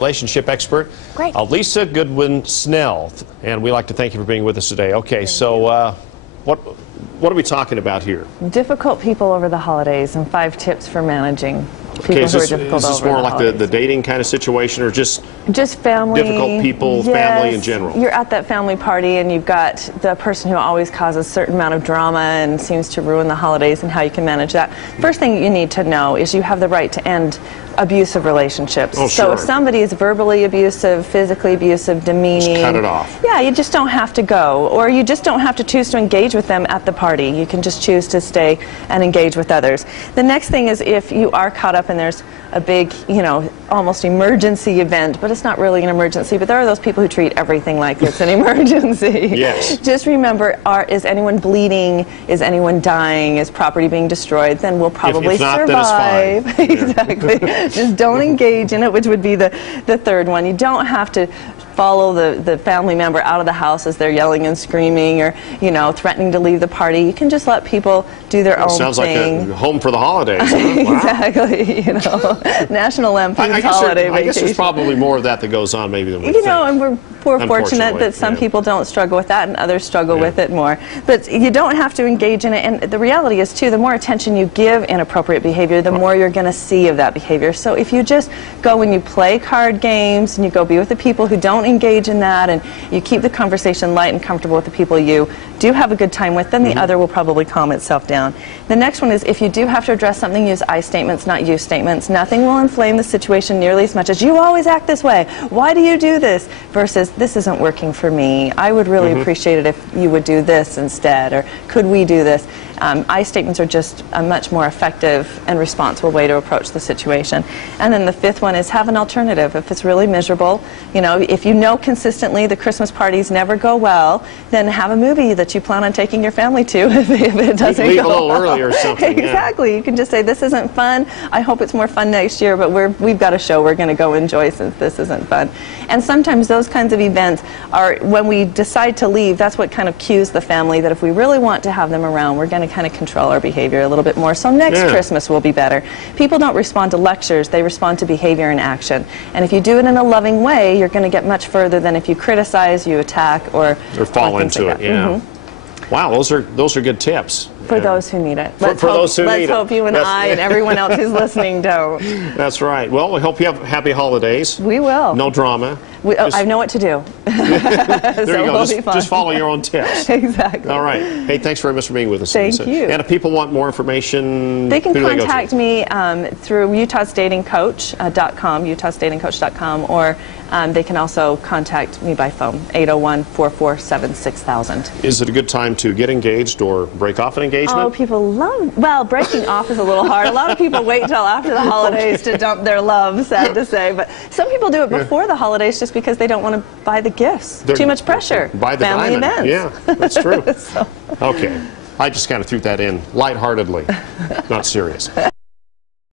Relationship expert, Great. Lisa Goodwin Snell, and we'd like to thank you for being with us today. Okay, so what are we talking about here? Difficult people over the holidays and 5 tips for managing people who are difficult is this over more the like holidays. the dating kind of situation, or just family, difficult people, yes, family in general? You're at that family party and you've got the person who always causes a certain amount of drama and seems to ruin the holidays, and how you can manage that. First thing you need to know is you have the right to end abusive relationships. Oh, so sure. if somebody is verbally abusive, physically abusive, demeaning, just cut it off. Yeah, you just don't have to go, or you just don't have to choose to engage with them at the party. You can just choose to stay and engage with others. The next thing is, if you are caught up and there's a big, almost emergency event, but it's not really an emergency, but there are those people who treat everything like it's an emergency. Yes. Just remember, is anyone bleeding? Is anyone dying? Is property being destroyed? Then we'll probably if not, survive. then it's fine. Exactly. Just don't engage in it, which would be the third one. You don't have to follow the family member out of the house as they're yelling and screaming, or threatening to leave the party. You can just let people do their own sounds thing. like a home for the holidays. Huh? Wow. Exactly. National Lampoon's Holiday I guess there's Vacation. probably more of that goes on maybe than we think. And we're fortunate that some people don't struggle with that and others struggle with it more. But you don't have to engage in it. And the reality is, too, the more attention you give inappropriate behavior, the more you're going to see of that behavior. So if you just go and you play card games and you go be with the people who don't engage in that, and you keep the conversation light and comfortable with the people you do have a good time with, then the other will probably calm itself down. The next one is, if you do have to address something, use I statements, not you statements. Nothing will inflame the situation nearly as much as, "You always act this way. Why do you do this?" versus, "This isn't working for me. I would really appreciate it if you would do this instead," or "Could we do this?" I statements are just a much more effective and responsible way to approach the situation. And then the fifth one is, have an alternative. If it's really miserable, if you know consistently the Christmas parties never go well, then have a movie that you plan on taking your family to if it doesn't Leave go a little well. early or something. Exactly. You can just say, "This isn't fun. I hope it's more fun next year, but we've got a show we're going to go enjoy since this isn't fun." And sometimes those kinds of events are, when we decide to leave, that's what kind of cues the family that if we really want to have them around, we're going to kind of control our behavior a little bit more. So next Christmas will be better. People don't respond to lectures, they respond to behavior and action. And if you do it in a loving way, you're going to get much further than if you criticize, you attack, or fall into like it. Wow, those are good tips. For those who need it. Let's hope you and I and everyone else who's listening don't. That's right. Well, we hope you have happy holidays. We will. No drama. I know what to do. There you go. We'll just follow your own tips. Exactly. All right. Hey, thanks very much for being with us. Thank Lisa. you. And if people want more information, they can who do contact me through utahsdatingcoach.com, utahsdatingcoach.com, or they can also contact me by phone, 801-447-6000. Is it a good time to get engaged or break off an engagement? Oh, people well, breaking off is a little hard. A lot of people wait until after the holidays to dump their love, sad to say. But some people do it before the holidays just because they don't want to buy the gifts. Too much pressure. Buy the family diamond. events. Yeah, that's true. Okay. I just kind of threw that in lightheartedly, not serious.